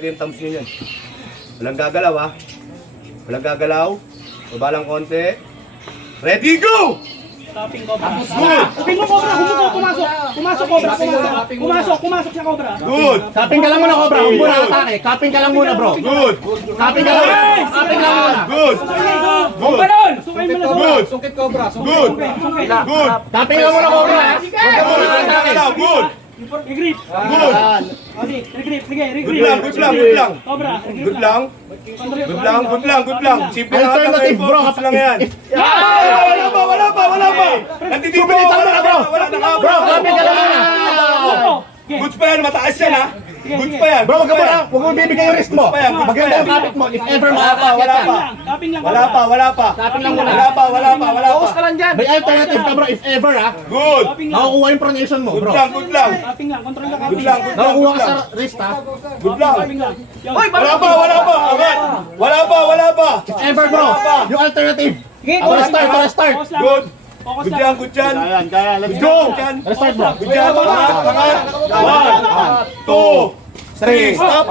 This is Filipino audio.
Yung thumbs nyo yan. Walang gagalaw ha. Walang gagalaw. Baba lang konti. Ready, go! Tapping Cobra. Good! Tapping mo Cobra, pumasok. Pumasok Cobra, pumasok siya Cobra. Good! Kaping ka lang muna, Cobra. Huwag muna atake. Kaping ka lang muna, bro. Good! Kaping ka lang muna. Kaping lang muna. Good! Good! Sukay mo na sa Good! Sungkit Cobra. Good! Good! Kaping lang muna, Cobra. Huwag ka muna Walang atake. gagalaw. Good! Regrip. Good! Regrip, sige, regrip. Good lang, good lang, good lang. Cobra, regrip Good lang. Good lang, good lang, good lang. Simple lang ata Alternative, kayo, bro. focus lang yan. Wala pa, wala pa, wala pa. Nandito Super ako, lang, bro. wala na ka. Bro, kaping ka lang muna. Goods pa yan, mataas yan ha. Goods pa yan. Bro, wag ka muna. Huwag mo bibigay yung wrist mo. Maganda yung kapit mo. If ever makakakit Wala ka. pa. Tapping lang. Wala pa, wala pa. Kaping lang muna. Wala pa, wala pa, wala pa. May alternative ka, bro. If ever, ha. Good! Tapping lang. Nakukuha yung pronation mo, Good bro. lang, good lang. Tapping lang, control lang Good tapping. lang, good lang, Nakukuha good ka sa lang. wrist, ha. Good lang. Tapping lang. Yun. Wala pa, wala pa. Angat. Wala pa, wala pa. If ever, bro. Yung alternative. Para start. Focus lang. Good. Focus Good lang. yan, good yan. Let's Go! Para start, bro. Good yan, angat, angat. 1, 2, 3, stop!